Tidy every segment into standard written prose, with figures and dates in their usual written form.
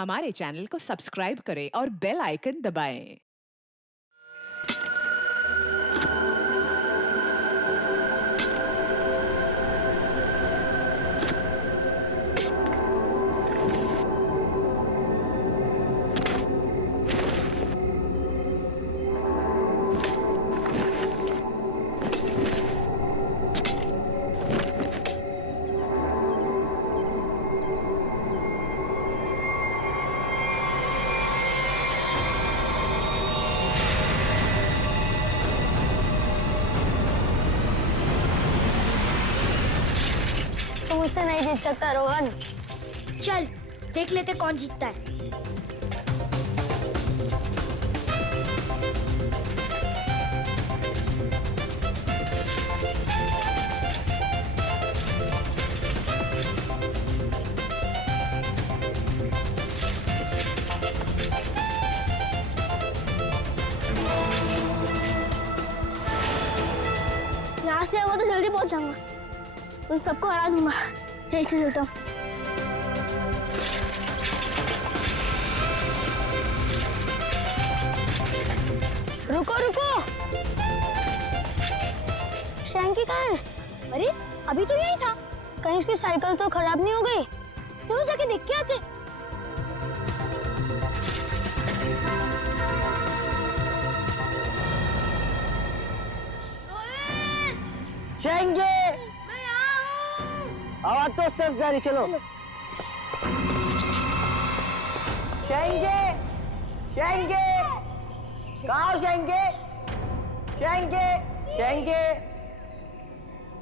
हमारे चैनल को सब्सक्राइब करें और बेल आइकन दबाएं। तुम मुझसे नहीं जीत सकता रोहन। चल देख लेते कौन जीतता है। यहाँ से आऊंगा तो जल्दी पहुंच जाऊंगा। उन सबको हरा दूंगा। यहीं से चलता हूँ। रुको रुको, शैंकी कहाँ है? अरे अभी तो यही था। कहीं उसकी साइकिल तो खराब नहीं हो गई? दोनों जाके देख के आते। शैंकी, मैं यहाँ हूँ। आवाज तो सब जा रही, चलो। शैंकी, शैंकी, कहाँ हो शैंकी? शैंकी, शैंकी,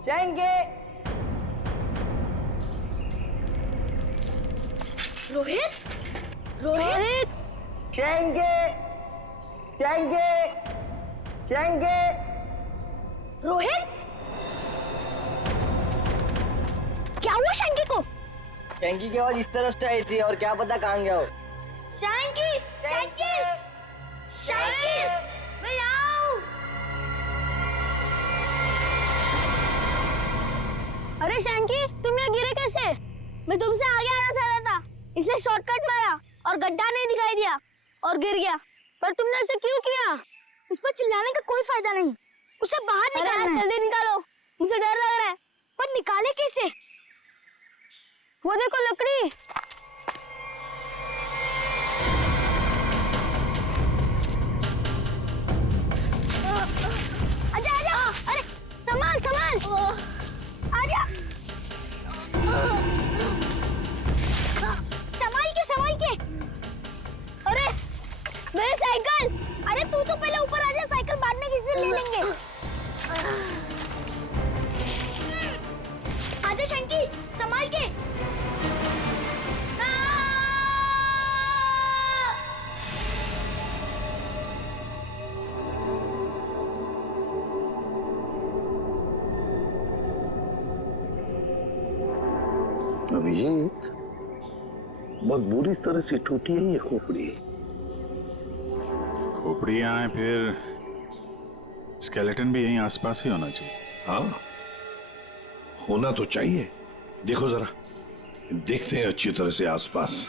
शैंकी। रोहित, रोहित, शैंकी, शैंकी, शैंकी। रोहित, क्या हुआ शैंकी को? शैंकी की आवाज इस तरफ से आई थी और क्या पता कहाँ गया हो। शैंकी, शैंकी, शैंकी, मैं यहाँ हूँ। अरे शैंकी, तुम यहाँ गिरे कैसे? मैं तुमसे आगे आना चाहता था, इसलिए शॉर्टकट मारा और गड्ढा नहीं दिखाई दिया और गिर गया। पर तुमने ऐसे क्यों किया? उस पर चिल्लाने का कोई फायदा नहीं, उसे बाहर निकालना है। जल्दी निकालो, मुझे डर लग रहा है। पर निकाले कैसे? वो देखो लकड़ी। आजा आजा, अरे संभाल संभाल, आजा। संभाल के। अरे मेरी साइकिल। अरे तू तो पहले ऊपर आ जा, साइकिल बाद में किसी से ले लेंगे। आजा शैंकी, संभाल के। अभिषेक, बहुत बुरी तरह से टूटी है ये खोपड़ी। खोपड़ी यहाँ है, फिर स्केलेटन भी यहीं आसपास ही होना चाहिए। हाँ, होना तो चाहिए। देखो जरा, देखते हैं अच्छी तरह से आसपास।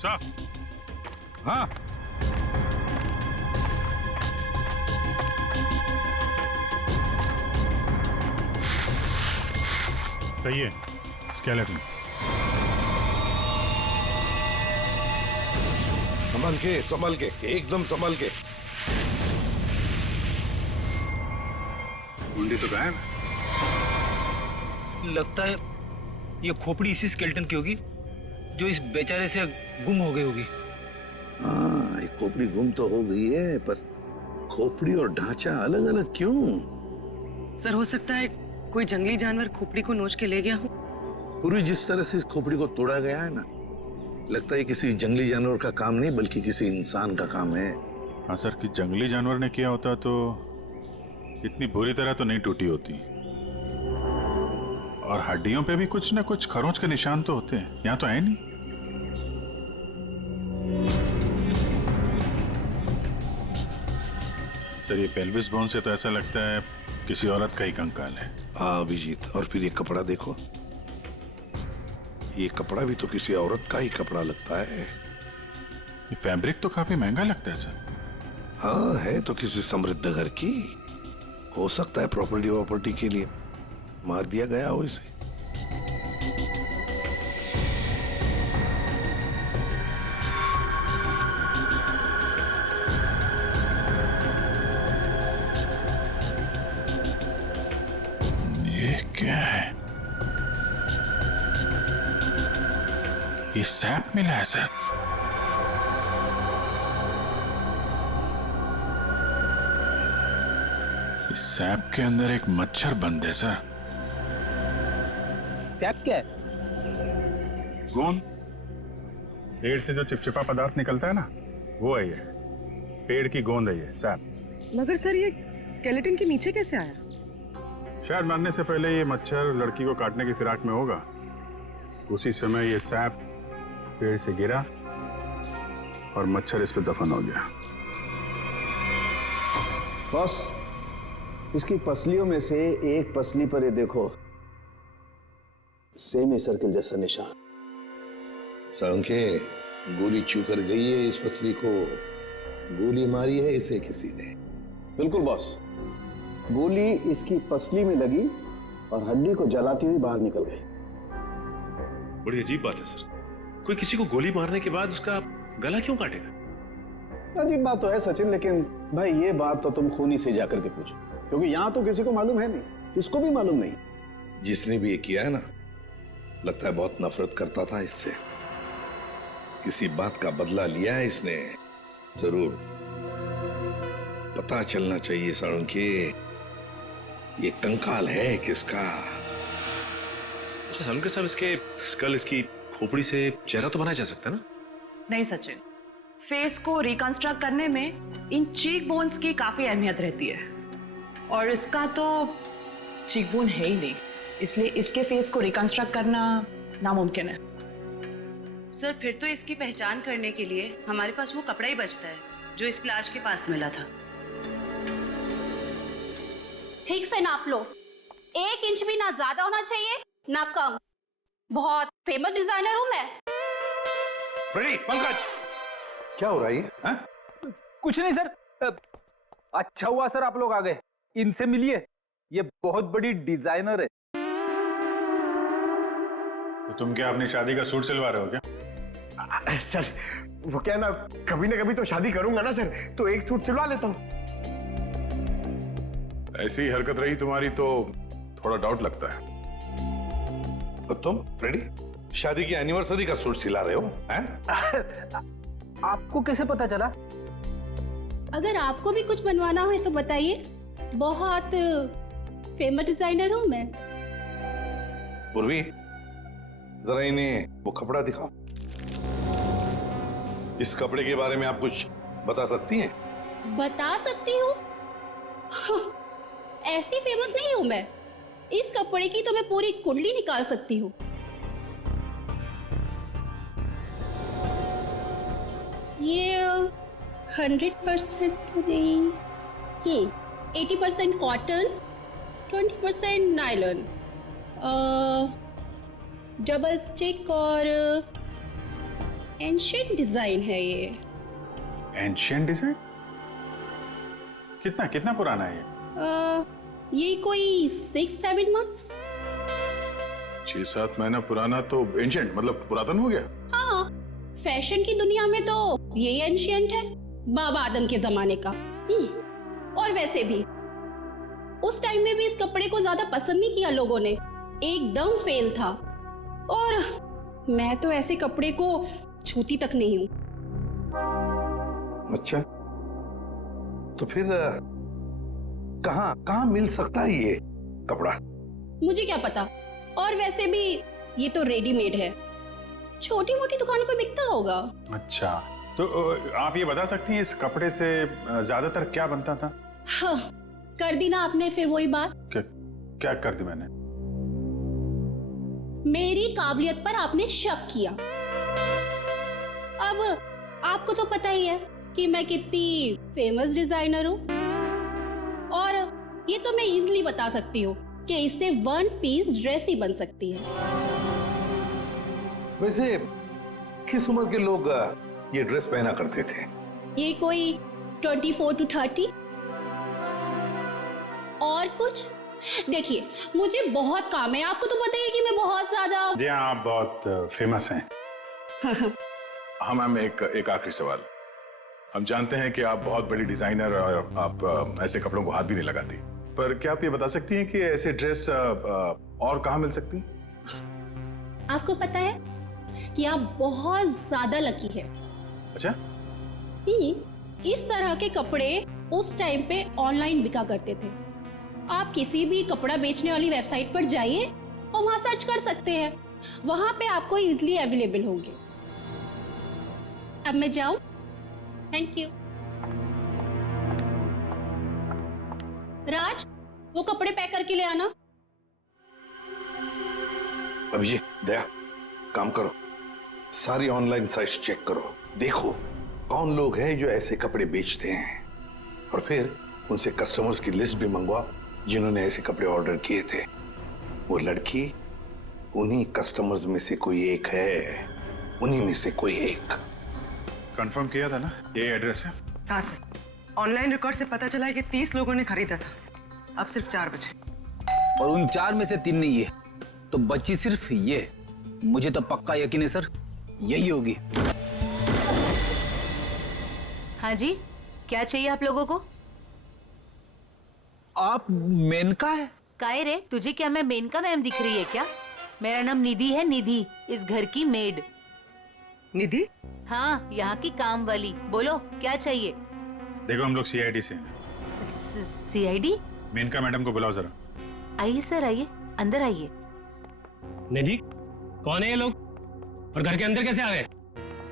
साहब, हाँ, सही है, स्केलेटन। संभल के, एकदम संभल के। कुंडी तो गायब है। लगता है ये खोपड़ी इसी स्केलेटन की होगी जो इस बेचारे से गुम हो गई होगी। हाँ, एक खोपड़ी गुम तो हो गई है, पर खोपड़ी और ढांचा अलग अलग क्यों? सर, हो सकता है कोई जंगली जानवर खोपड़ी को नोच के ले गया हो। पूरी जिस तरह से इस खोपड़ी को तोड़ा गया है ना, लगता है किसी जंगली जानवर का काम नहीं बल्कि किसी इंसान का काम है। हाँ सर, कि जंगली जानवर ने किया होता तो इतनी बुरी तरह तो नहीं टूटी होती। और हड्डियों पे भी कुछ ना कुछ खरोंच के निशान तो होते हैं, यहाँ तो है नहीं। सर ये पेल्विस बोन से तो ऐसा लगता है किसी औरत का ही कंकाल है। हाँ अभिजीत, और फिर ये कपड़ा देखो, ये कपड़ा भी तो किसी औरत का ही कपड़ा लगता है। ये फैब्रिक तो काफी महंगा लगता है सर। हाँ है तो किसी समृद्ध घर की, हो सकता है प्रॉपर्टी के लिए मार दिया गया हो इसे। ये क्या है? ये सैप मिला है सर। इस सैप के अंदर एक मच्छर बंद है सर। सैप क्या है? गोंद। पेड़ से जो चिपचिपा पदार्थ निकलता है ना, वो है ये। पेड़ की गोंद है ये सैप। मगर सर ये स्केलेटन के नीचे कैसे आया? शायद मरने से पहले ये मच्छर लड़की को काटने की फिराक में होगा। उसी समय ये सैप पेड़ से गिरा और मच्छर इस पे दफन हो गया। बॉस, इसकी पसलियों में से एक पसली पर ये देखो, सेमी सर्कल जैसा निशान। सड़के गोली चू कर गई है इस पसली को, गोली मारी है इसे किसी ने। बिल्कुल बॉस, गोली इसकी पसली में लगी और हड्डी को जलाती हुई बाहर निकल गई। बड़ी अजीब बात है सर, कोई किसी को गोली मारने के बाद उसका गला क्यों काटेगा? अजीब बात तो है सचिन, लेकिन भाई ये बात तो तुम खूनी से जाकर के पूछो, क्योंकि यहाँ तो किसी को मालूम है नहीं, इसको भी मालूम नहीं। जिसने भी ये किया है ना, लगता है बहुत नफरत करता था इससे। किसी बात का बदला लिया है इसने जरूर। पता चलना चाहिए सड़के ये कंकाल है किसका। अच्छा सालुंके साहब, इसके स्कल, इसकी खोपड़ी से चेहरा तो बनाया जा सकता है ना? नहीं सचिन, फेस को रिकंस्ट्रक्ट करने में इन चीक बोन्स की काफी अहमियत रहती है, और इसका तो चीक बोन है ही नहीं, इसलिए इसके फेस को रिकंस्ट्रक्ट करना नामुमकिन है। सर फिर तो इसकी पहचान करने के लिए हमारे पास वो कपड़ा ही बचता है जो इस लाश के पास मिला था। ठीक से नाप लो, 1 इंच भी ना ज्यादा होना चाहिए ना कम। बहुत फेमस डिजाइनर हूं मैं। फ्रेडी, पंकज, क्या हो रहा है ये? कुछ नहीं सर। अच्छा हुआ सर आप लोग आ गए, इनसे मिलिए, ये बहुत बड़ी डिजाइनर है। तो तुम क्या अपनी शादी का सूट सिलवा रहे हो क्या? सर वो क्या ना कभी तो शादी करूंगा ना सर, तो एक सूट सिलवा लेता हूँ। ऐसी हरकत रही तुम्हारी तो थोड़ा डाउट लगता है। तो तुम फ्रेडी शादी की एनिवर्सरी का सूट सिला रहे हो हैं? आपको कैसे पता चला? अगर आपको भी कुछ बनवाना हो तो बताइए, बहुत फेमस डिजाइनर हूं मैं। पूर्वी, जरा इन्हें वो कपड़ा दिखाओ। इस कपड़े के बारे में आप कुछ बता सकती हैं? बता सकती हूँ। ऐसी फेमस नहीं हूं मैं, इस कपड़े की तो मैं पूरी कुंडली निकाल सकती हूँ। ये 100% नहीं, 80% कॉटन, 20% नायलॉन, डबल स्टिक और एंशिएंट डिजाइन है ये। Ancient design? कितना पुराना है ये कोई 6-7 मंथ्स। 6-7 महीना पुराना तो एंशिएंट मतलब पुरातन हो गया। हाँ, फैशन की दुनिया में तो ये एंशिएंट है, बाबा आदम के जमाने का। और वैसे भी उस टाइम में भी इस कपड़े को ज्यादा पसंद नहीं किया लोगों ने, एकदम फेल था। और मैं तो ऐसे कपड़े को छूती तक नहीं हूं। अच्छा, तो फिर कहाँ मिल सकता है ये कपड़ा? मुझे क्या पता, और वैसे भी ये तो रेडीमेड है, छोटी मोटी दुकानों पे बिकता होगा। अच्छा, तो आप ये बता सकती हैं इस कपड़े से ज्यादातर क्या बनता था? हाँ, कर दी ना आपने फिर वही बात। क्या कर दी मैंने? मेरी काबिलियत पर आपने शक किया। अब आपको तो पता ही है कि मैं कितनी फेमस डिजाइनर हूं, और ये तो मैं इजीली बता सकती हूँ कि इससे 1 पीस ड्रेस ही बन सकती है। वैसे किस उम्र के लोग ये ड्रेस पहना करते थे? ये कोई 24 to 30। और कुछ? देखिए, मुझे बहुत काम है, आपको तो पता ही है कि मैं बहुत ज्यादा। जी हाँ, आप बहुत फेमस हैं। हाँ मैम, एक आखिरी सवाल। हम जानते हैं कि आप बहुत बड़ी डिजाइनर और आप ऐसे कपड़ों को हाथ भी नहीं लगाती, पर क्या आप ये बता सकती हैं कि ऐसे ड्रेस और कहाँ मिल सकती हैं? आपको पता है कि आप बहुत ज्यादा लकी है। अच्छा? इस तरह के कपड़े उस टाइम पे ऑनलाइन बिका करते थे। आप किसी भी कपड़ा बेचने वाली वेबसाइट पर जाइए और वहां सर्च कर सकते हैं, वहां पे आपको इजीली अवेलेबल होंगे। अब मैं जाऊं? Thank you. राज, वो कपड़े पैक करके ले आना। अभिजीत, दया, काम करो, सारी ऑनलाइन साइट्स चेक करो, देखो कौन लोग हैं जो ऐसे कपड़े बेचते हैं, और फिर उनसे कस्टमर्स की लिस्ट भी मंगवाओ जिन्होंने ऐसे कपड़े ऑर्डर किए थे। वो लड़की उन्हीं कस्टमर्स में से कोई एक है, उन्हीं में से कोई एक। कंफर्म किया था ना, ये एड्रेस है? हाँ सर, ऑनलाइन रिकॉर्ड से पता चला है कि 30 लोगों ने खरीदा था, अब सिर्फ 4 बचे। और उन 4 में से 3 नहीं है, तो बची सिर्फ ये। मुझे तो पक्का यकीन है सर, यही होगी। हाँ जी, क्या चाहिए आप लोगों को? आप मेनका है? काहे रे, तुझे क्या मैं मेनका मैम दिख रही है क्या? मेरा नाम निधि है, निधि, इस घर की मेड। निधि? हाँ, यहाँ की काम वाली। बोलो क्या चाहिए? देखो, हम लोग सीआईडी से हैं। सीआईडी? मेनका मैडम को बुलाओ जरा। आइए सर, आइए, अंदर आइए। निधि, कौन है ये लोग और घर के अंदर कैसे आ गए?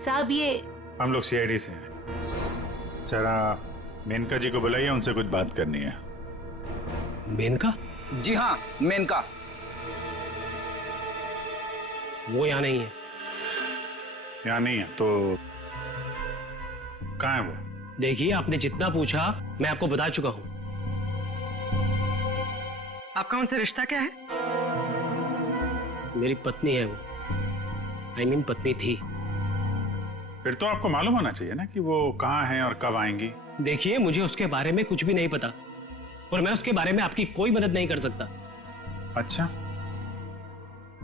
साहब, ये हम लोग सीआईडी से हैं। जरा मेनका जी को बुलाइए, उनसे कुछ बात करनी है। मेनका? जी हाँ, मेनका। वो यहाँ नहीं है। यहाँ नहीं है तो कहाँ है वो? देखिए, आपने जितना पूछा मैं आपको बता चुका हूँ। आपका उनसे रिश्ता क्या है? मेरी पत्नी है वो, I mean पत्नी थी। फिर तो आपको मालूम होना चाहिए ना कि वो कहाँ हैं और कब आएंगी। देखिए, मुझे उसके बारे में कुछ भी नहीं पता और मैं उसके बारे में आपकी कोई मदद नहीं कर सकता। अच्छा,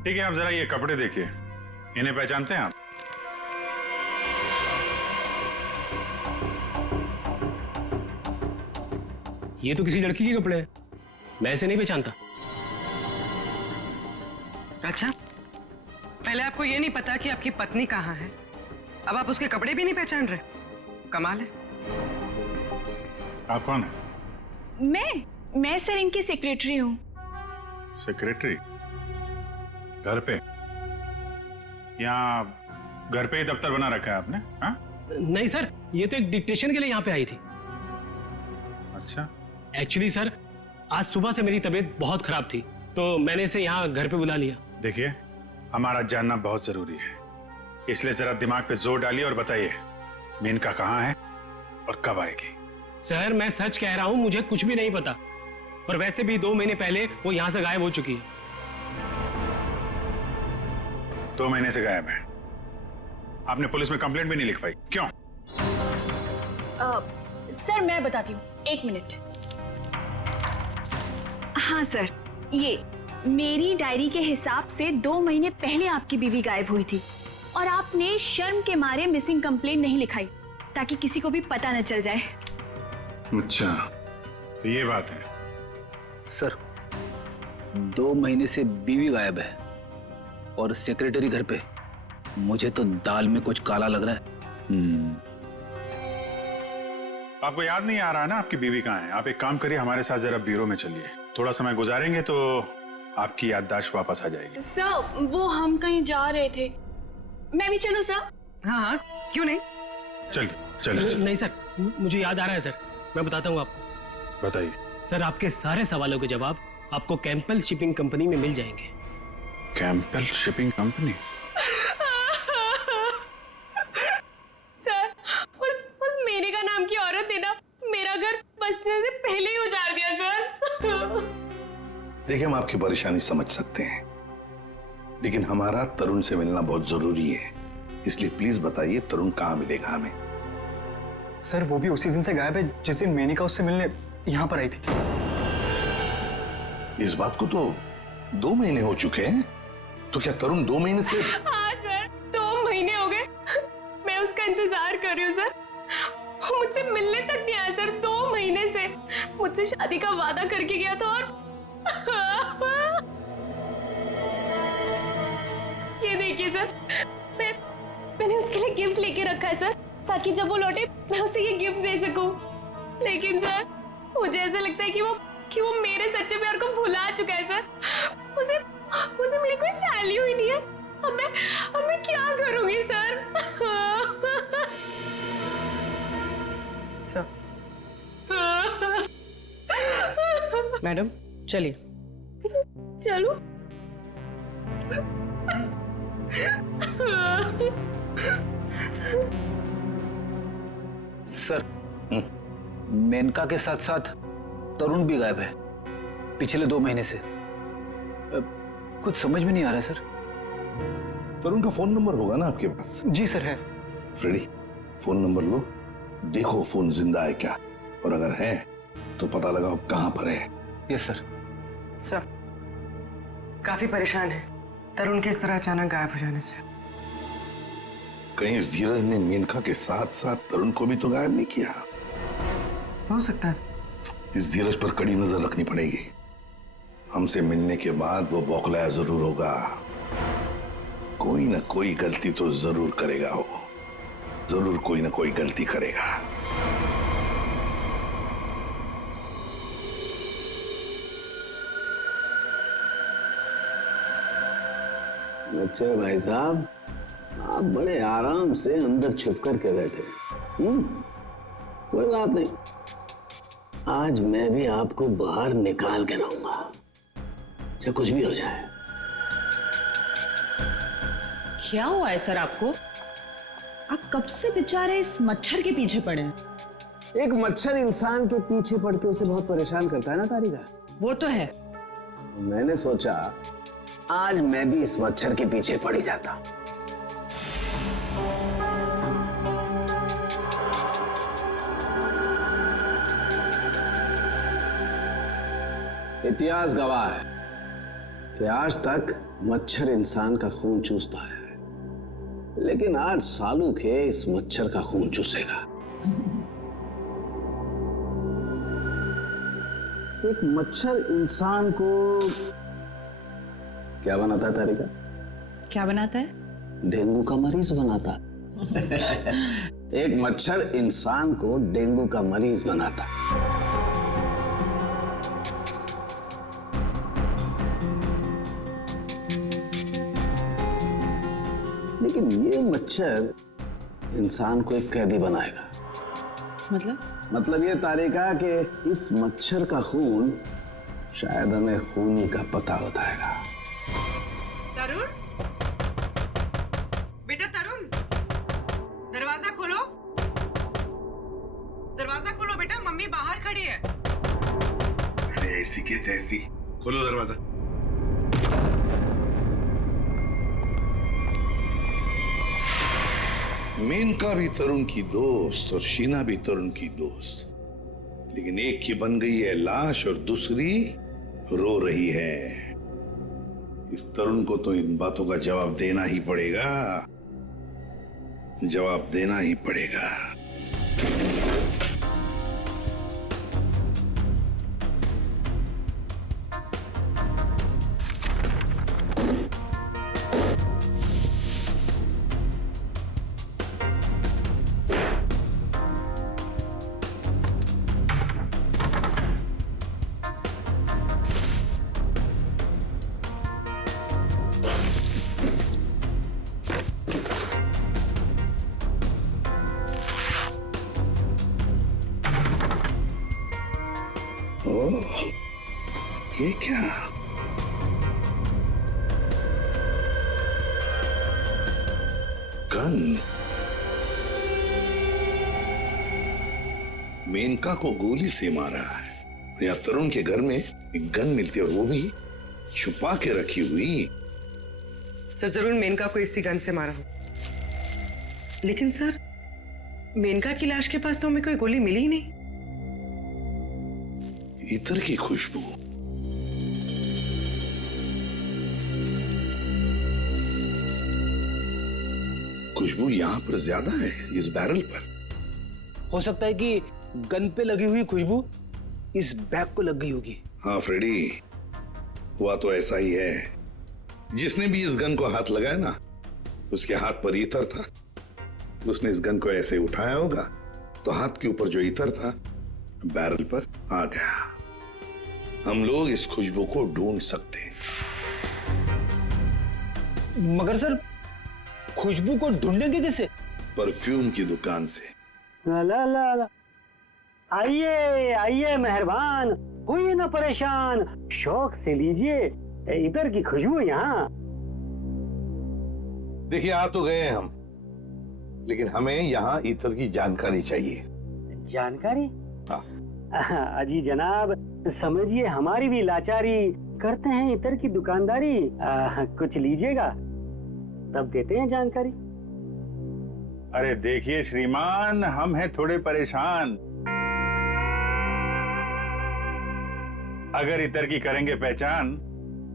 ठीक है, आप जरा ये कपड़े देखिए, इन्हें पहचानते हैं आप? ये तो किसी लड़की के कपड़े हैं, मैं इसे नहीं पहचानता। अच्छा, पहले आपको ये नहीं पता कि आपकी पत्नी कहाँ है, अब आप उसके कपड़े भी नहीं पहचान रहे? कमाल है। आप कौन है? मैं सर इनकी सेक्रेटरी हूँ। सेक्रेटरी? घर पे? यहाँ घर पे ही दफ्तर बना रखा है आपने? हाँ? नहीं सर, ये तो एक डिक्टेशन के लिए यहाँ पे आई थी। अच्छा। एक्चुअली सर, आज सुबह से मेरी तबीयत बहुत खराब थी, तो मैंने इसे यहाँ घर पे बुला लिया। देखिए, हमारा जानना बहुत जरूरी है, इसलिए जरा दिमाग पे जोर डालिए और बताइए मेनका कहाँ है और कब आएगी? सर, मैं सच कह रहा हूँ, मुझे कुछ भी नहीं पता, और वैसे भी 2 महीने पहले वो यहाँ से गायब हो चुकी है। 2 महीने से गायब है? आपने पुलिस में कंप्लेंट भी नहीं लिखवाई, क्यों? सर मैं बताती हूँ, 1 मिनट। हाँ सर, ये मेरी डायरी के हिसाब से 2 महीने पहले आपकी बीवी गायब हुई थी और आपने शर्म के मारे मिसिंग कंप्लेंट नहीं लिखाई ताकि किसी को भी पता न चल जाए। अच्छा, तो ये बात है। सर, 2 महीने से बीवी गायब है और सेक्रेटरी घर पे। मुझे तो दाल में कुछ काला लग रहा है। आपको याद नहीं आ रहा है ना आपकी बीवी कहाँ है? आप एक काम करिए, हमारे साथ जरा ब्यूरो में चलिए, थोड़ा समय गुजारेंगे तो आपकी याददाश्त वापस आ जाएगी। सर, वो हम कहीं जा रहे थे, मैं भी चलूं सर? हाँ, क्यों नहीं? चलिए चलिए। नहीं सर, मुझे याद आ रहा है सर, मैं बताता हूँ आपको। बताइए। सर, आपके सारे सवालों के जवाब आपको कैंपल शिपिंग कंपनी में मिल जाएंगे। Campbell shipping company? सर उस मेनका नाम की औरत ने ना मेरा घर बसने से पहले ही उजाड़ दिया सर। देखिए, हम आपकी परेशानी समझ सकते हैं, लेकिन हमारा तरुण से मिलना बहुत जरूरी है, इसलिए प्लीज बताइए तरुण कहाँ मिलेगा हमें? सर वो भी उसी दिन से गायब है जिस दिन मेनिका उससे मिलने यहाँ पर आई थी। इस बात को तो 2 महीने हो चुके हैं, तो क्या तरुण 2 महीने से? हाँ सर, 2 महीने हो गए मैं उसका इंतजार कर रही हूँ सर। वो मुझसे मिलने तक नहीं आया सर 2 महीने से। मुझसे शादी का वादा करके गया था और ये देखिए सर, मैंने उसके लिए गिफ्ट लेके रखा है सर, ताकि जब वो लौटे मैं उसे ये गिफ्ट दे सकूं। लेकिन सर मुझे ऐसा लगता है कि वो मेरे सच्चे प्यार को भुला चुका है सर। उसे मेरी कोई वैल्यू ही नहीं है। अब मैं क्या करूंगी सर? सर मैडम चलिए। चलो। सर मेनका के साथ साथ तरुण भी गायब है पिछले 2 महीने से। कुछ समझ में नहीं आ रहा है सर। तरुण का फोन नंबर होगा ना आपके पास? जी सर है। फ्रेडी, फोन नंबर लो, देखो फोन जिंदा है क्या, और अगर है तो पता लगाओ कहां पर है। Yes sir. सर काफी परेशान है तरुण के इस तरह अचानक गायब हो जाने से। कहीं इस धीरज ने मेनका के साथ साथ तरुण को भी तो गायब नहीं किया? हो सकता है। इस धीरज पर कड़ी नजर रखनी पड़ेगी। हमसे मिलने के बाद वो बौखलाया जरूर होगा, कोई ना कोई गलती तो जरूर करेगा, वो जरूर कोई ना कोई गलती करेगा। अच्छा भाई साहब, आप बड़े आराम से अंदर छुप कर के बैठे। कोई बात नहीं, आज मैं भी आपको बाहर निकाल के रहूंगा, चाहे कुछ भी हो जाए। क्या हुआ है सर आपको? आप कब से बेचारे इस मच्छर के पीछे पड़े हैं? एक मच्छर इंसान के पीछे पड़ के उसे बहुत परेशान करता है ना तारिका। वो तो है। मैंने सोचा आज मैं भी इस मच्छर के पीछे पड़ ही जाता। इतिहास गवाह है कि आज तक मच्छर इंसान का खून चूसता है, लेकिन आज सालू के इस मच्छर का खून चूसेगा। एक मच्छर इंसान को क्या बनाता है तारिका? क्या बनाता है? डेंगू का मरीज बनाता। एक मच्छर इंसान को डेंगू का मरीज बनाता। लेकिन ये मच्छर इंसान को एक कैदी बनाएगा। मतलब ये तारिका कि इस मच्छर का खून शायद हमें खूनी का पता बताएगा। तरुण, बेटा तरुण, दरवाजा खोलो, दरवाजा खोलो बेटा, मम्मी बाहर खड़ी है। अरे ऐसी की तैसी, खोलो दरवाजा। मेनका भी तरुण की दोस्त और शीना भी तरुण की दोस्त, लेकिन एक की बन गई है लाश और दूसरी रो रही है। इस तरुण को तो इन बातों का जवाब देना ही पड़ेगा, जवाब देना ही पड़ेगा। ओह, ये क्या? गन। मेनका को गोली से मारा है। यहाँ तरुण के घर में एक गन मिलती है और वो भी छुपा के रखी हुई। सर जरूर मेनका को इसी गन से मारा हो, लेकिन सर मेनका की लाश के पास तो हमें कोई गोली मिली ही नहीं। इत्र की खुशबू। खुशबू यहाँ पर ज्यादा है इस बैरल पर। हो सकता है कि गन पे लगी हुई खुशबू इस बैग को लग गई होगी। हाँ फ्रेडी, हुआ तो ऐसा ही है। जिसने भी इस गन को हाथ लगाया ना, उसके हाथ पर इत्र था। उसने इस गन को ऐसे उठाया होगा तो हाथ के ऊपर जो इत्र था बैरल पर आ गया। हम लोग इस खुशबू को ढूंढ सकते हैं। मगर सर खुशबू को ढूंढेंगे कैसे? परफ्यूम की दुकान से। ला ला ला ला। आइए आइए मेहरबान, होइए ना परेशान, शौक से लीजिए इधर की खुशबू यहाँ। देखिए आ तो गए हम, लेकिन हमें यहाँ इत्र की जानकारी चाहिए। जानकारी? हाँ। अजी जनाब समझिए हमारी भी लाचारी, करते हैं इत्र की दुकानदारी। कुछ लीजिएगा तब देते हैं जानकारी। अरे देखिए श्रीमान, हम हैं थोड़े परेशान। अगर इतर की करेंगे पहचान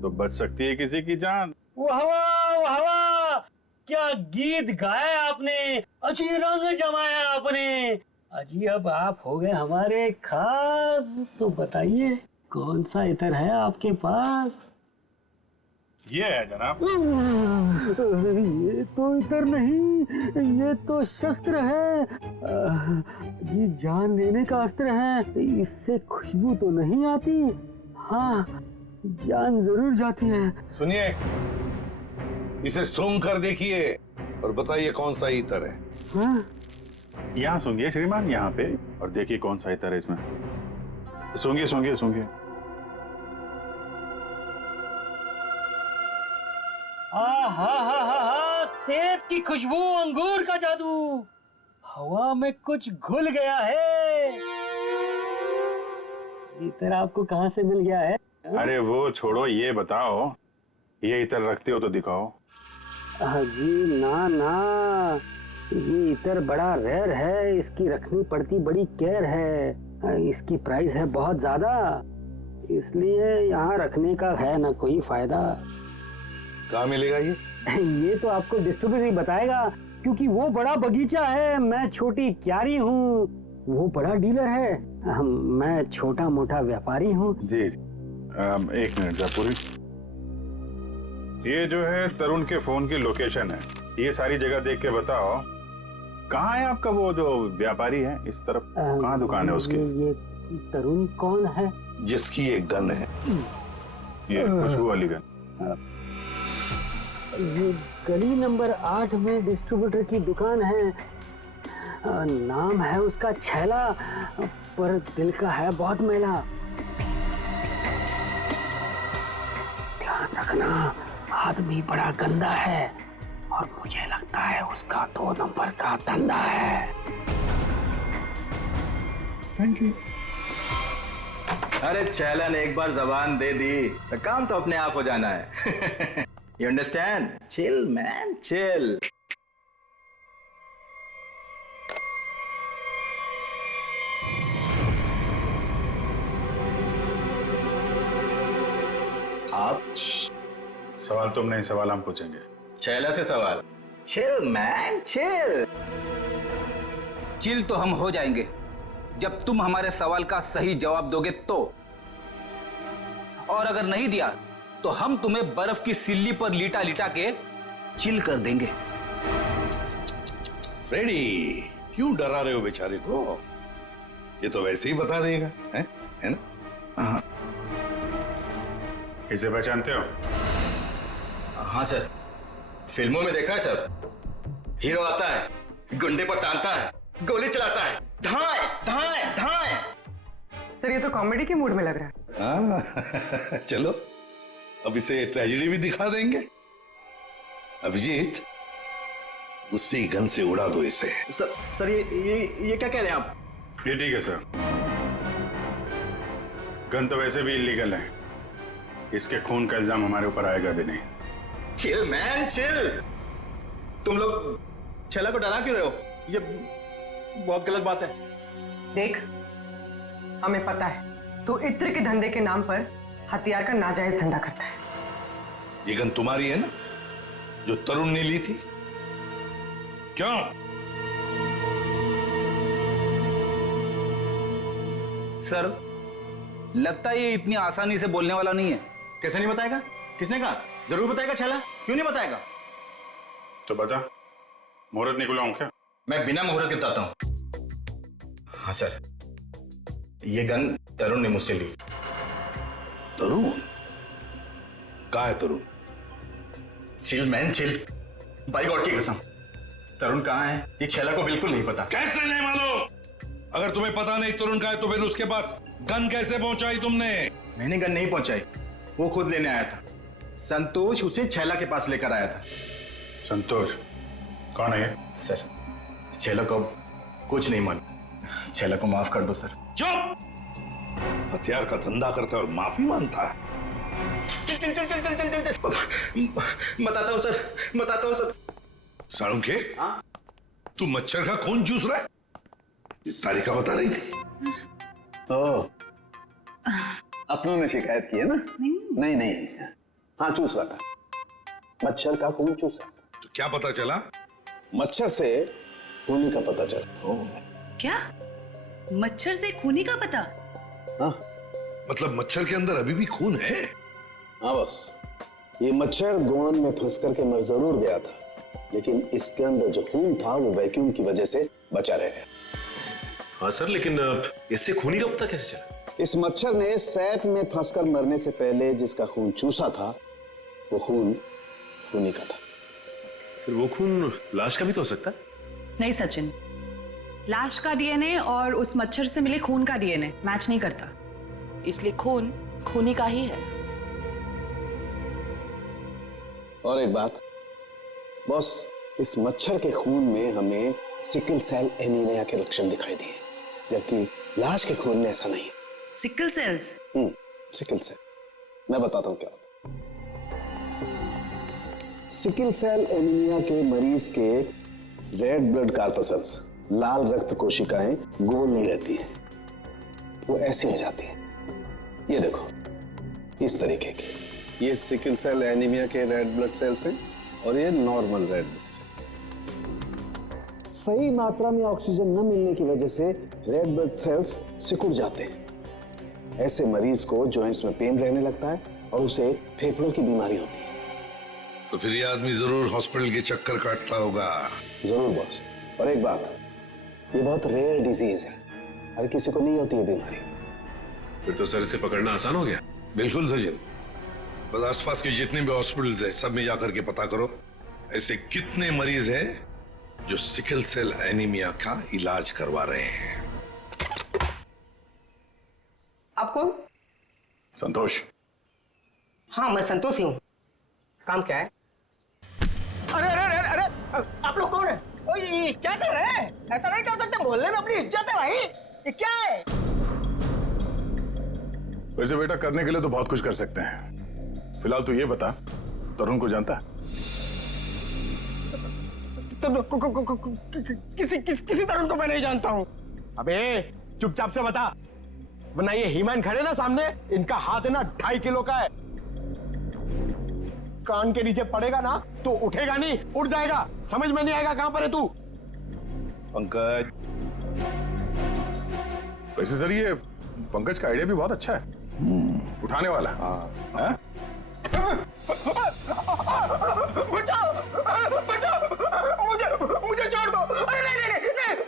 तो बच सकती है किसी की जान। वाह वाह वाह वाह, क्या गीत गाया आपने, अजी रंग जमाया आपने। अजी अब आप हो गए हमारे खास, तो बताइए कौन सा इतर है आपके पास? ये है जनाब। ये तो इतर नहीं, ये तो शस्त्र है। जी जान लेने का अस्त्र है। इससे खुशबू तो नहीं आती, हाँ जान जरूर जाती है। सुनिए, इसे सूंघ कर देखिए और बताइए कौन सा इतर है। हाँ? यहाँ सूंघिए श्रीमान, यहाँ पे, और देखिए कौन सा इतर है इसमें। सूंघिए सूंघिए सूंघिए। सेब की खुशबू, अंगूर का जादू, हवा में कुछ घुल गया है। इतर आपको कहाँ से मिल गया है? अरे वो छोड़ो, ये बताओ ये इतर रखते हो तो दिखाओ। जी ना ना, ये इतर बड़ा रेयर है, इसकी रखनी पड़ती बड़ी केयर है। इसकी प्राइस है बहुत ज्यादा, इसलिए यहाँ रखने का है ना कोई फायदा। कहाँ मिलेगा ये? ये तो आपको डिस्ट्रीब्यूटर ही बताएगा, क्योंकि वो बड़ा बगीचा है, मैं छोटी क्यारी हूँ, वो बड़ा डीलर है, मैं छोटा मोटा व्यापारी हूँ। जी एक मिनट जयपुरी, ये जो है तरुण के फोन की लोकेशन है, ये सारी जगह देख के बताओ कहाँ है आपका वो जो व्यापारी है इस तरफ, कहाँ दुकान है उसकी? ये तरुण कौन है? जिसकी एक गन है। ये खुशबू वाली गन। ये गली नंबर 8 में डिस्ट्रीब्यूटर की दुकान है। नाम है उसका छैला, पर दिल का है बहुत मैला। ध्यान रखना, आदमी बड़ा गंदा है और मुझे लगता है उसका 2 नंबर का धंधा है। Thank you. अरे छैला ने एक बार जबान दे दी तो काम तो अपने आप हो जाना है। You understand? Chill, man, chill. आप सवाल तुम नहीं, सवाल हम पूछेंगे। छैला से सवाल। Chill, man, chill. चिल तो हम हो जाएंगे जब तुम हमारे सवाल का सही जवाब दोगे तो, और अगर नहीं दिया तो हम तुम्हें बर्फ की सिल्ली पर लिटा लिटा के चिल कर देंगे। फ्रेडी, क्यों डरा रहे हो बेचारे को? ये तो वैसे ही बता देगा, है ना? हाँ। इसे पहचानते हो? हाँ सर, फिल्मों में देखा है सर। हीरो आता है, गुंडे पर तानता है, गोली चलाता है, धाए धाए धाए। सर ये तो कॉमेडी के मूड में लग रहा है। चलो अब इसे ट्रेजेडी भी दिखा देंगे। अभिजीत, उसी गन से उड़ा दो इसे। सर ये क्या कह रहे हैं आप? ये ठीक है सर। गन तो वैसे भी इलीगल है, इसके खून का इल्जाम हमारे ऊपर आएगा भी नहीं। Chill man chill. तुम लोग छैला को डरा क्यों रहे हो? ये बहुत गलत बात है। देख, हमें पता है तू इत्र के धंधे के नाम पर हथियार का नाजायज धंधा करता है। ये गन तुम्हारी है ना, जो तरुण ने ली थी? क्यों? सर, लगता है ये इतनी आसानी से बोलने वाला नहीं है। कैसे नहीं बताएगा? किसने कहा? जरूर बताएगा छैला, क्यों नहीं बताएगा? तो बता, मुहूर्त निकलवाऊं क्या? मैं बिना मुहूर्त के बताता हूं। हाँ सर, ये गन तरुण ने मुझसे ली। तरुण? कहाँ है Tarun? Chill man chill. By god की कसम, तरुण कहाँ है ये छैला को बिल्कुल नहीं पता। कैसे नहीं मालूम? अगर तुम्हें पता नहीं तरुण कहाँ है तो फिर उसके पास गन कैसे पहुंचाई तुमने? मैंने गन नहीं पहुंचाई, वो खुद लेने आया था। संतोष उसे छैला के पास लेकर आया था। संतोष कौन है? सर, छैला को कुछ नहीं मालूम। छैला को माफ कर दो सर। चुप! हथियार का धंधा करता है और माफी मांगता है। चल चल चल चल चल चल चल। बताता हूँ सर, बताता हूँ सर। साळुंखे, तू मच्छर का खून चूस रहा है? ये तारिका बता रही थी। अपनों ने शिकायत की है ना? नहीं, हाँ चूस रहा था, मच्छर का खून चूस रहा था। तो क्या पता चला? मच्छर से खूनी का पता चला। क्या? मच्छर से खूनी का पता? हाँ। मतलब मच्छर के अंदर अभी भी खून है? हाँ बस, ये मच्छर गोंद में फंस करके मर जरूर गया था, लेकिन इसके अंदर जो खून था वो वैक्यूम की वजह से बचा रह गया। हाँ सर, लेकिन इससे खूनी का पता कैसे चला? इस मच्छर ने सैप में फंसकर मरने से पहले जिसका खून चूसा था वो खून खूनी का था। फिर वो खून लाश का भी तो हो सकता है? नहीं सचिन, लाश का डीएनए और उस मच्छर से मिले खून का डीएनए मैच नहीं करता, इसलिए खून खूनी का ही है। और एक बात बॉस, इस मच्छर के खून में हमें सिकल सेल एनीमिया के लक्षण दिखाई दिए, जबकि लाश के खून में ऐसा नहीं है। Sickle sales? सिकल सेल, मैं बताता हूँ क्या होता है। सिकल सेल एनीमिया के मरीज के रेड ब्लड कार्पसल्स, लाल रक्त कोशिकाएं गोल नहीं रहती हैं, वो ऐसी हो जाती हैं। ये देखो, इस तरीके की। ये सिकल सेल एनीमिया के रेड ब्लड सेल्स हैं और ये नॉर्मल रेड ब्लड सेल्स। सही मात्रा में ऑक्सीजन न मिलने की वजह से रेड ब्लड सेल्स सिकुड़ जाते हैं। ऐसे मरीज को जॉइंट्स में पेन रहने लगता है और उसे फेफड़ों की बीमारी होती है। तो फिर ये आदमी जरूर हॉस्पिटल के चक्कर काटता होगा। जरूर बॉस। और एक बात, ये बहुत रेयर डिजीज है, हर किसी को नहीं होती है बीमारी। फिर तो सर इसे पकड़ना आसान हो गया। बिल्कुल सचिन, बस आसपास के जितने भी हॉस्पिटल्स हैं सब में जाकर के पता करो ऐसे कितने मरीज हैं जो सिकल सेल एनीमिया का इलाज करवा रहे हैं। आप कौन? संतोष। हाँ, मैं संतोष ही हूँ। काम क्या है? अरे अरे अरे अरे, आप लोग कौन है? ओए, ये क्या कर रहे हैं? ऐसा नहीं कर सकते, मोहल्ले में अपनी इज्जत है भाई। ये क्या है? वैसे बेटा करने के लिए तो बहुत कुछ कर सकते हैं। फिलहाल तू ये बता, तरुण को जानता है? किसी तरुण को मैं नहीं जानता हूँ। अबे चुपचाप से बता, वरना ये हीमैन खड़े ना सामने, इनका हाथ है ना 2.5 किलो का है। कान के नीचे पड़ेगा ना तो उठेगा नहीं, उड़ जाएगा। समझ में नहीं आएगा कहां पर है तू। पंकज। वैसे सर ये पंकज का आइडिया भी बहुत अच्छा है, उठाने वाला। हाँ। बचाओ, बचाओ, मुझे छोड़ दो। अरे नहीं,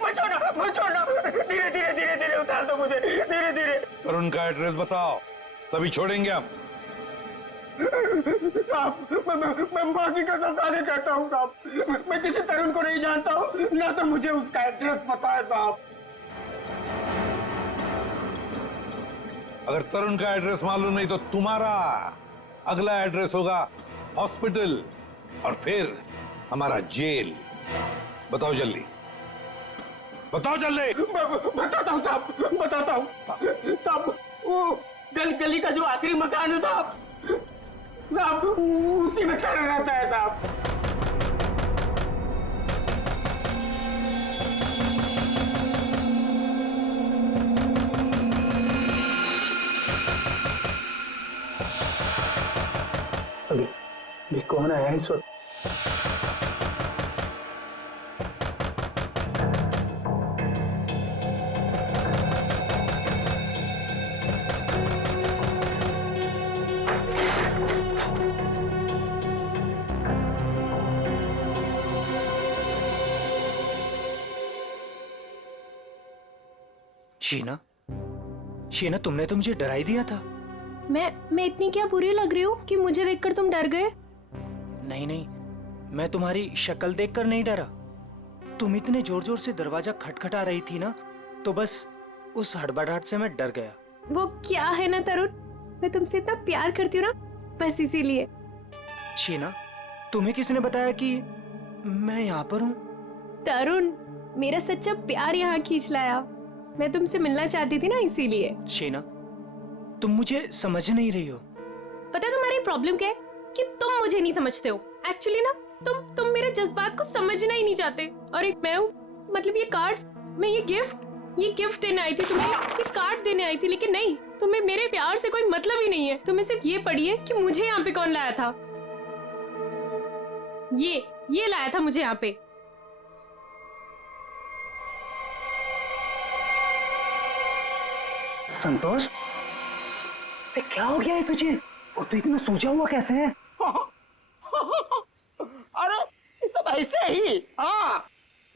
मत छोड़ना। धीरे धीरे उतार दो मुझे, धीरे धीरे। तरुण का एड्रेस बताओ, तभी छोड़ेंगे हम। साहब, मैं माँ की कसम खाने कहता हूँ साहब, मैं किसी तरुण को नहीं जानता हूँ, ना तो मुझे उसका एड्रेस पता है साहब। अगर तरुण का एड्रेस मालूम नहीं तो तुम्हारा अगला एड्रेस होगा हॉस्पिटल और फिर हमारा जेल। बताओ जल्दी, बताओ जल्दी। बताता हूँ साहब, बताता हूँ साहब। वो गली का जो आखिरी मकान है साहब, उसी में चल रहता है साहब। अभी कौन आया इस वक्त? शीना, शीना तुमने तो मुझे डरा ही दिया था। मैं इतनी क्या बुरी लग रही हूँ कि मुझे देखकर तुम डर गए? नहीं नहीं, मैं तुम्हारी शक्ल देखकर नहीं डरा। तुम इतने जोर जोर से दरवाजा खटखटा रही थी ना, तो बस उस हड़बड़ाहट से मैं डर गया। वो क्या है ना तरुण, मैं तुमसे इतना प्यार करती हूँ ना, बस इसीलिए। शीना, तुम्हें किसने बताया कि मैं यहाँ पर हूँ? तरुण, मेरा सच्चा प्यार यहाँ खींच लाया। मैं तुमसे मिलना चाहती थी ना, इसीलिए। शीना, तुम मुझे समझ नहीं रही हो। पता है तुम्हारी प्रॉब्लम क्या है? कि तुम मुझे नहीं समझते हो। एक्चुअली ना तुम मेरे जज्बात को समझना ही नहीं चाहते। और एक मैं हूँ, मतलब ये कार्ड्स, मैं ये गिफ्ट देने आई थी तुम्हें, ये कार्ड देने आई थी, लेकिन नहीं, तुम्हें मेरे प्यार से कोई मतलब ही नहीं है। तुम्हें सिर्फ ये पड़ी है कि मुझे यहाँ पे कौन लाया था। ये लाया था मुझे यहाँ पे। संतोष, क्या हो गया है तुझे? और तू इतना सूझा हुआ कैसे है? अरे ये सब ऐसे ही। हाँ,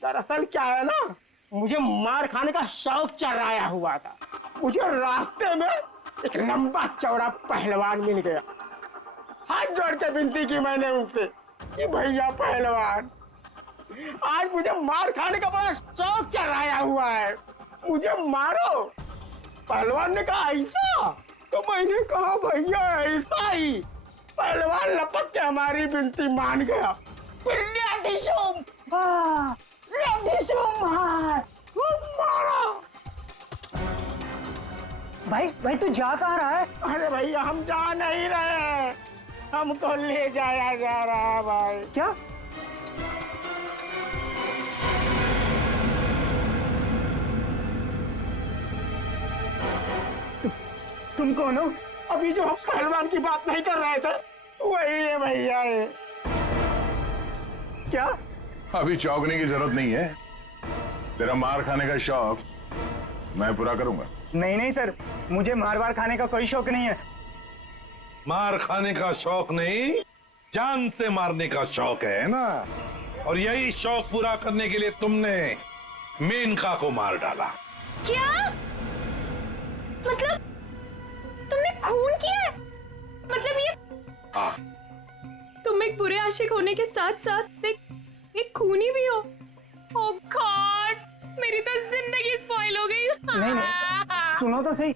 दरअसल क्या है ना, मुझे मार खाने का शौक चढ़ाया हुआ था। मुझे रास्ते में एक लंबा चौड़ा पहलवान मिल गया। हाथ जोड़ के विनती की मैंने उनसे कि भैया पहलवान, आज मुझे मार खाने का बड़ा शौक चढ़ाया हुआ है, मुझे मारो। पहलवान ने कहा ऐसा? तो मैंने कहा भैया ऐसा ही। पहलवान लपक के हमारी विनती मान गया। फिर मारा। भाई तू जा कहाँ रहा है? अरे भैया हम जा नहीं रहे, हमको ले जाया जा रहा है भाई। क्या? तुम कौन हो? अभी जो हम पहलवान की बात नहीं कर रहे थे वही है भैया। ये क्या? अभी चौंकने की जरूरत नहीं है। तेरा मार खाने का शौक मैं पूरा करूंगा। नहीं सर, मुझे मार खाने का कोई शौक नहीं है। मार खाने का शौक नहीं, जान से मारने का शौक है ना? और यही शौक पूरा करने के लिए तुमने मेनका को मार डाला। क्या? मतलब तुमने खून किया है? मतलब ये? हाँ। तुम एक बुरे आशिक होने के साथ साथ एक खूनी भी हो। ओह गॉड, मेरी तो जिंदगी स्पॉइल हो गई। नहीं, सुनो तो सही।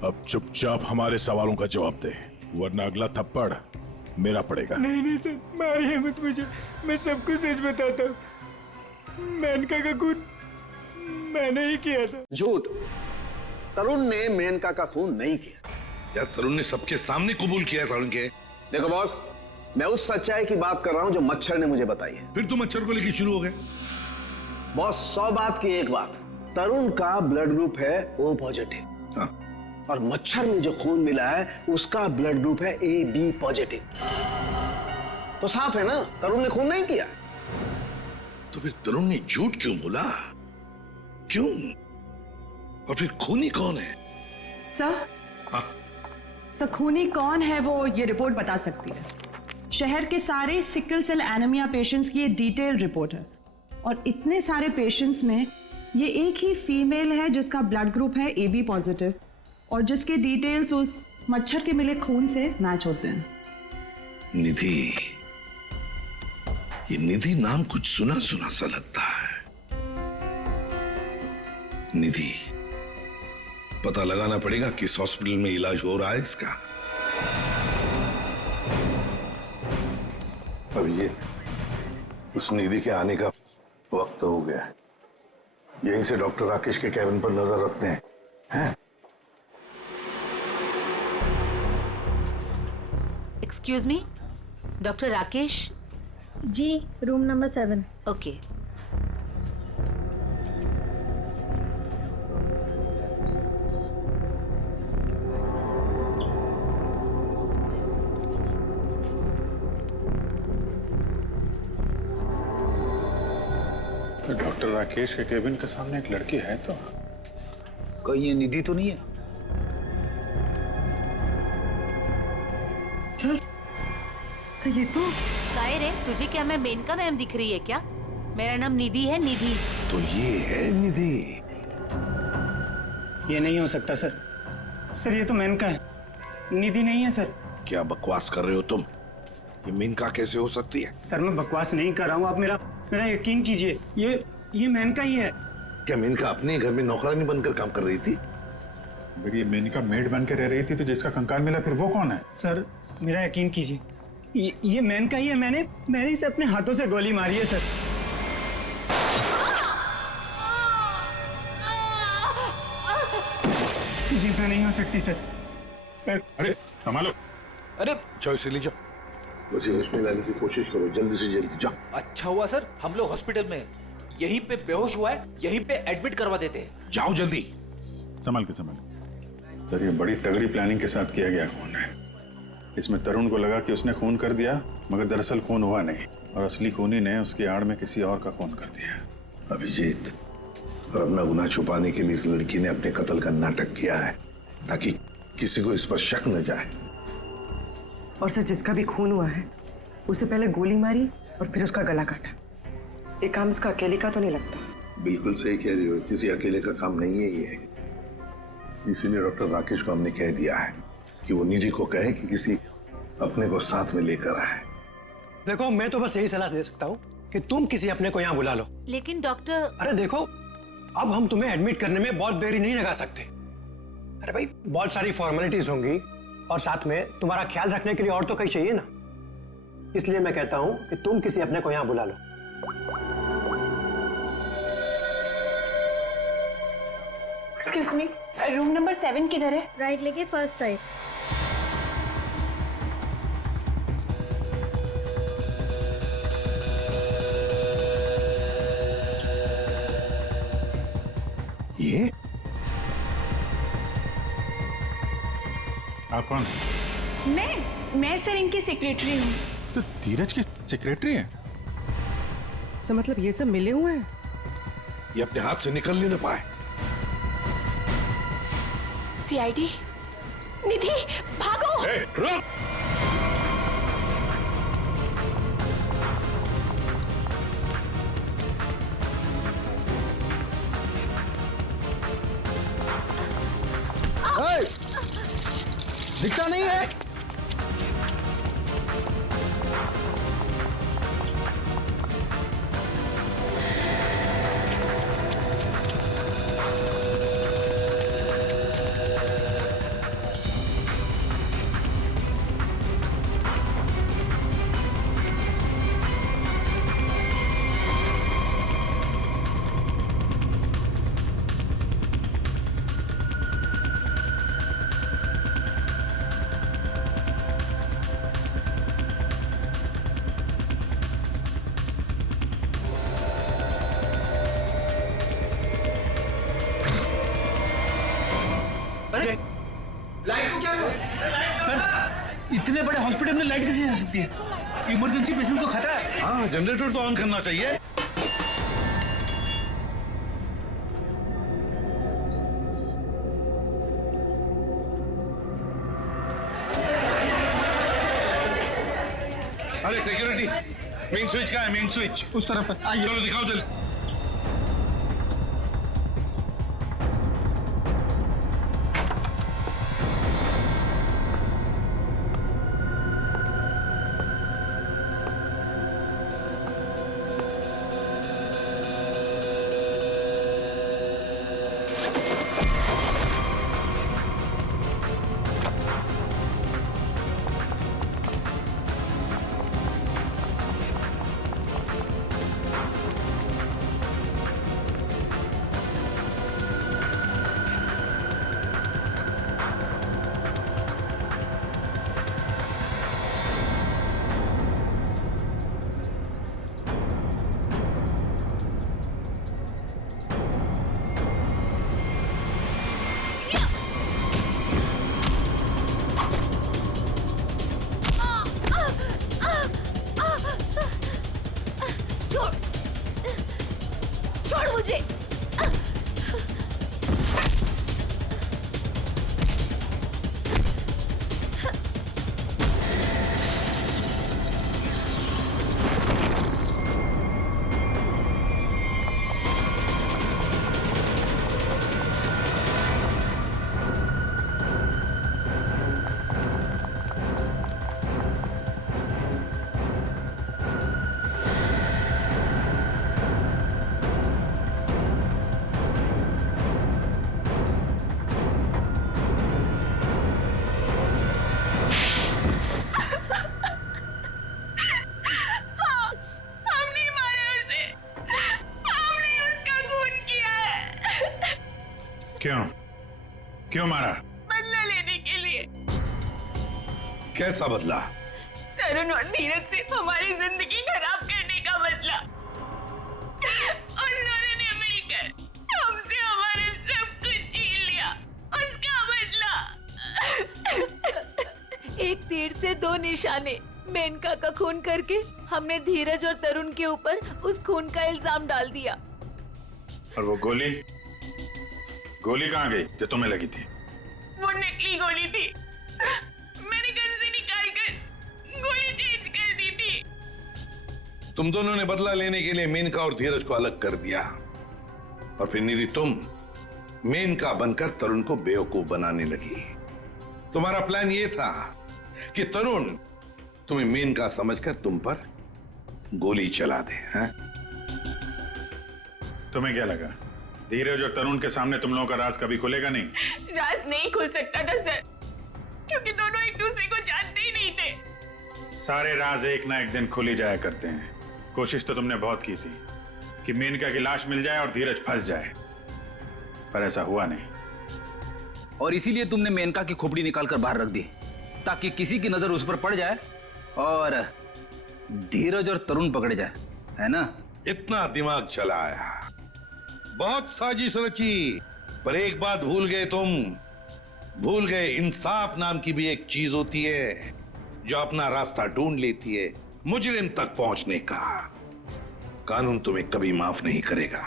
अब चुपचाप हमारे सवालों का जवाब दे, वरना अगला थप्पड़ मेरा पड़ेगा। नहीं सर, मारिए मत मुझे, मैं सबको सच बताता हूँ। मेनका का खून मैंने ही किया था। झूठ, तरुण ने मेनका का खून नहीं किया। यार तरुण ने सबके सामने कबूल किया तरुण के। देखो बॉस, मैं उस सच्चाई की बात कर रहा हूं जो मच्छर ने मुझे बताई है। फिर तुम मच्छर को लेकर शुरू हो गए। बॉस 100 बात की एक बात, तरुण का ब्लड ग्रुप है O पॉजिटिव। हाँ। और मच्छर में जो खून मिला है उसका ब्लड ग्रुप है AB पॉजिटिव। तो साफ है ना, तरुण ने खून नहीं किया। तो फिर तरुण ने झूठ क्यों बोला? क्यों? और फिर खूनी कौन है? सर, हाँ? सर खूनी कौन है वो ये रिपोर्ट बता सकती है। शहर के सारे सिकल सेल एनीमिया पेशेंट्स की ये डिटेल रिपोर्ट है, और इतने सारे पेशेंट्स में ये एक ही फीमेल है जिसका ब्लड ग्रुप है AB पॉजिटिव, और जिसके डिटेल्स उस मच्छर के मिले खून से मैच होते हैं। निधि, ये निधि नाम कुछ सुना सुना सा लगता है। निधि, पता लगाना पड़ेगा किस हॉस्पिटल में इलाज हो रहा है इसका। अब ये उस निधि के आने का वक्त हो गया है। यहीं से डॉक्टर राकेश के कैबिन पर नजर रखते हैं, हैं? Excuse me, doctor Rakesh? जी, room number 7। Okay. Doctor Rakesh के केबिन के सामने एक लड़की है तो कहीं ये निधि तो नहीं है? तो ये तो काय रे, तुझे क्या मैं मेनका मैम दिख रही है क्या? मेरा नाम निधि है, निधि। तो ये है निधि। ये नहीं हो सकता सर। सर ये तो मेनका है, निधि नहीं है सर। क्या बकवास कर रहे हो तुम? ये मेनका कैसे हो सकती है? सर मैं बकवास नहीं कर रहा हूँ, आप मेरा यकीन कीजिए। ये मेनका ही है। क्या मेनका अपने घर में नौकरानी बनकर काम कर रही थी? अगर ये मेनका मेड बन के रह रही थी तो जिसका कंकाल मिला फिर वो कौन है? सर मेरा यकीन कीजिए, ये मेनका ही है। मैंने इसे अपने हाथों से गोली मारी है सर। जीतना नहीं हो सकती सर। अरे संभालो। अरे जाओ इसे ले जाओ, मुझे होश में लाने की कोशिश करो, जल्दी से जल्दी जाओ। अच्छा हुआ सर हम लोग हॉस्पिटल में, यहीं पे बेहोश हुआ है, यहीं पे एडमिट करवा देते हैं। जाओ जल्दी। संभाल के संभाल। सर ये बड़ी तगड़ी प्लानिंग के साथ किया गया खून है। इसमें तरुण को लगा कि उसने खून कर दिया, मगर दरअसल खून हुआ नहीं और असली खूनी ने उसकी आड़ में किसी और का खून कर दिया। अभिजीत, और अपना गुनाह छुपाने के लिए इस लड़की ने अपने कत्ल का नाटक किया है ताकि किसी को इस पर शक न जाए। और सर जिसका भी खून हुआ है उसे पहले गोली मारी और फिर उसका गला काटा। ये काम इसका अकेले का तो नहीं लगता। बिल्कुल सही कह रही हो, किसी अकेले का काम नहीं है ये। इसीलिए डॉक्टर राकेश को हमने कह दिया है कि वो निधि को कहे कि किसी अपने को साथ में लेकर आए। देखो मैं तो बस यही सलाह दे सकता हूँ कि तुम किसी अपने को यहाँ बुला लो। लेकिन डॉक्टर, अरे देखो अब हम तुम्हें एडमिट करने में बहुत देरी नहीं लगा सकते। अरे भाई बहुत सारी फॉर्मेलिटीज होंगी और साथ में तुम्हारा ख्याल रखने के लिए और तो कहीं चाहिए ना। इसलिए मैं कहता हूँ कि तुम किसी अपने को यहाँ बुला लो। एक्सक्यूज मी, रूम नंबर 7 किधर है? राइट लेके फर्स्ट राइट। ये आप कौन? मैं सर इनकी सेक्रेटरी हूँ। तो धीरज की सेक्रेटरी है? सर मतलब ये सब मिले हुए हैं? ये अपने हाथ से निकल नहीं पाए। सीआईडी, निधि भागो। रुक। दिखता नहीं है। लाइट को क्या हुआ? सर इतने बड़े हॉस्पिटल में लाइट कैसे जा सकती है? इमरजेंसी पेशेंट को खतरा है। हाँ जनरेटर तो ऑन करना चाहिए। अरे सिक्योरिटी, मेन स्विच कहाँ है? मेन स्विच उस तरफ है। आइए। चलो दिखाओ जल्दी। क्यों मारा? बदला लेने के लिए। कैसा बदला? तरुण और धीरज से हमारी जिंदगी खराब करने का बदला। उन्होंने मिलकर हमसे हमारे सब कुछ छीन लिया, उसका बदला। एक तीर से दो निशाने। मेनका का खून करके हमने धीरज और तरुण के ऊपर उस खून का इल्जाम डाल दिया। और वो गोली कहाँ गई जो तुम्हें लगी थी? वो नकली गोली थी, मैंने गन से निकालकर गोली चेंज कर दी थी। तुम दोनों ने बदला लेने के लिए मेनका और धीरज को अलग कर दिया, और फिर निधि तुम मेनका बनकर तरुण को बेवकूफ बनाने लगी। तुम्हारा प्लान यह था कि तरुण तुम्हें मेनका समझकर तुम पर गोली चला दे। हैं? तुम्हें क्या लगा धीरज और तरुण के सामने तुम लोगों का राज कभी खुलेगा नहीं? राज नहीं खुल सकता था सर, क्योंकि दोनों एक दूसरे को जानते ही नहीं थे। सारे राज एक ना एक दिन खुल ही जाया करते हैं। कोशिश तो तुमने बहुत की थी कि मेनका की लाश मिल जाए और धीरज फंस जाए, पर ऐसा हुआ नहीं। और इसीलिए तुमने मेनका की खोपड़ी निकालकर बाहर रख दी, ताकि किसी की नजर उस पर पड़ जाए और धीरज और तरुण पकड़े जाए, है ना? इतना दिमाग चलाया, बहुत साजिश रची, पर एक बात भूल गए तुम। भूल गए इंसाफ नाम की भी एक चीज होती है जो अपना रास्ता ढूंढ लेती है मुजरिम तक पहुंचने का। कानून तुम्हें कभी माफ नहीं करेगा,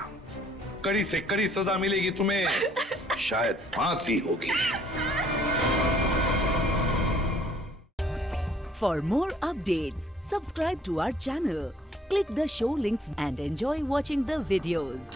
कड़ी से कड़ी सजा मिलेगी तुम्हें, शायद फांसी होगी। For more updates, subscribe to our channel, click the show links and enjoy watching the videos.